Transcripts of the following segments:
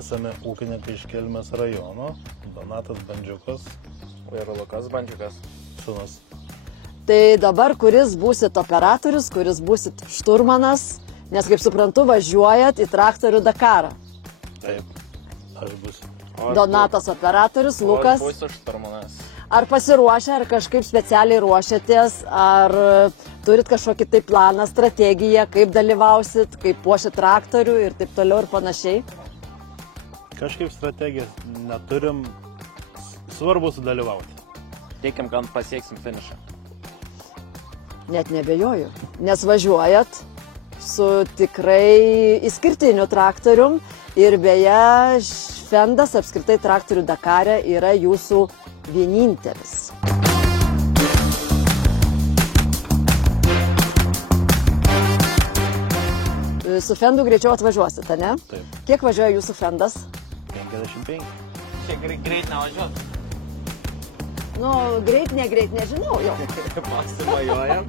Esame ūkininkai iš Kelmės rajono, Donatas Bandžiukas ir Lukas Bandžiukas. Sūnus. Tai dabar kuris būsit operatorius, kuris būsit šturmanas, nes kaip suprantu, važiuojat į traktorių Dakarą. Taip, aš būsiu. Donatas operatorius, Lukas. Aš būsiu šturmanas. Ar pasiruošę, ar kažkaip specialiai ruošiatės, ar turit kažkokį tai planą, strategiją, kaip dalyvausit, kaip puošit traktorių ir taip toliau ir panašiai? Kažkaip strategijas neturim, svarbu sudalyvauti. Tikim, kad pasieksim finišą. Net nebejoju, nes važiuojat su tikrai išskirtiniu traktorium ir beje, Fendas apskritai traktorių Dakare yra jūsų vienintelis. Su Fendu greičiau atvažiuosite, ne? Taip. Kiek važiuoja jūsų Fendas? 55. Čia greit nevažiuot. Nu, greit, nežinau jau. Pasivažiuojam.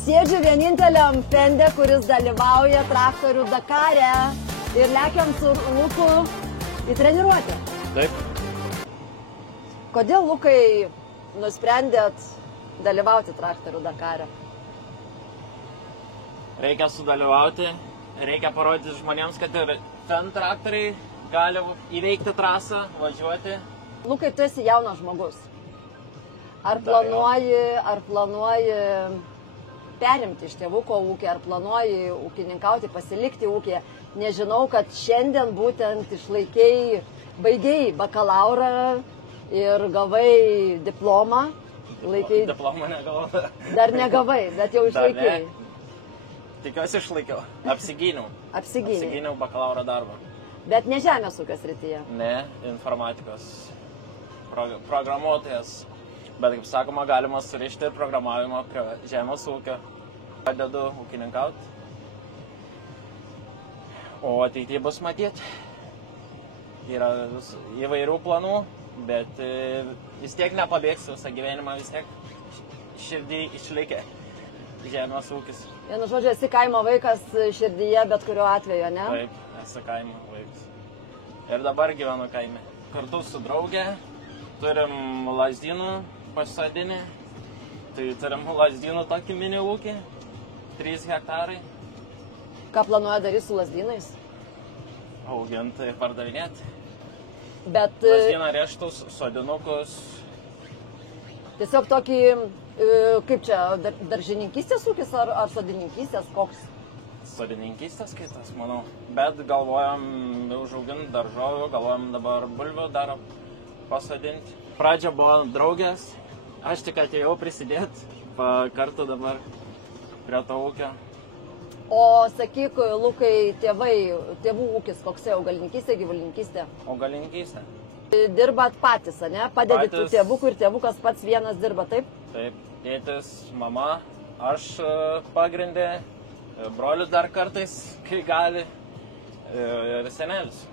Sėdžiu vieninteliam Fende, kuris dalyvauja traktorių Dakare ir lekiam su Luku į treniruotę. Taip. Kodėl, Lukai, nusprendėt dalyvauti traktorių Dakare? Reikia sudalyvauti, reikia parodyti žmonėms, kad ir ten traktoriai gali įveikti trasą, važiuoti. Lukai, tu esi jaunas žmogus. Ar planuoji perimti iš tėvuko ūkį, ar planuoji ūkininkauti, pasilikti ūkyje? Nežinau, kad šiandien būtent baigei bakalaurą ir gavai diplomą. Diplomą negavau. Dar negavai, bet jau išlaikėjai. Tikiuosi išlaikiau. Apsigyniau. Apsigyniau bakalauro darbą. Bet ne žemės ūkio srityje. Ne, informatikos programuotojas. Bet, kaip sakoma, galima surišti programavimą prie žemės ūkio. Padedu ūkininkauti. O ateityje bus matyti. Yra įvairių planų, bet vis tiek nepabėgsiu visą gyvenimą, vis tiek širdį išlaikė žemės ūkis. Vienu žodžiu, esi kaimo vaikas širdyje, bet kuriuo atveju, ne? Taip, esu kaimo vaikas. Ir dabar gyvenu kaime. Kartu su draugė turim lazdynų pasodinį. Tai turim lazdynų tokį mini ūkį, 3 hektarai. Ką planuoja daryti su lazdynais? Auginti ir pardavinėti. Bet Lazdyną rieštus, sodinukus. Tiesiog tokį, kaip čia, daržininkystės ūkis ar sodininkystės koks? Sodininkystės skaitas, manau. Bet galvojam užauginti daržovių, galvojam dabar bulvių dar pasodinti. Pradžia buvo draugės, aš tik atėjau prisidėti, kartu dabar prie to ūkio. O sakyk, Lukai, tėvų ūkis, koks yra augalininkystė, gyvulininkystė? Augalininkystė. Dirbat patys, ne? Padedit tėvukui ir tėvukas pats vienas dirba, taip? Taip, tėtis, mama, aš pagrindė, brolius dar kartais, kai gali, ir senelis.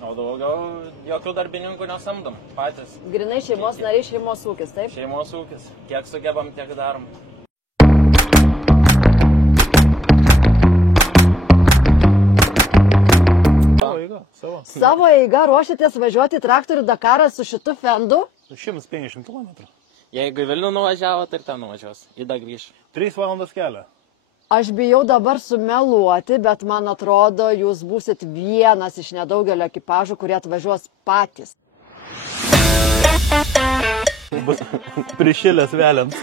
O daugiau jokių darbininkų nesamdom, patys. Grinai šeimos nariai, šeimos ūkis, taip? Šeimos ūkis. Kiek sugebam, tiek darom. Savo eiga ruošiatės važiuoti traktorių Dakarą su šitu Fendu? 150 km. Jeigu į Vilnių nuvažiavo, tai ir ten nuvažiuos. Į dar grįš. 3 valandas kelio. Aš bijau dabar sumeluoti, bet man atrodo, jūs būsit vienas iš nedaugelio ekipažų, kurie atvažiuos patys. Bus prišilęs veliant.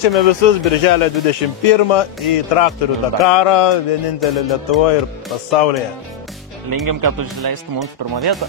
Kviečiame visus birželio 21 į traktorių Dakarą, vienintelį Lietuvoje ir pasaulyje. Linkim, kad užleistų mums pirmą vietą.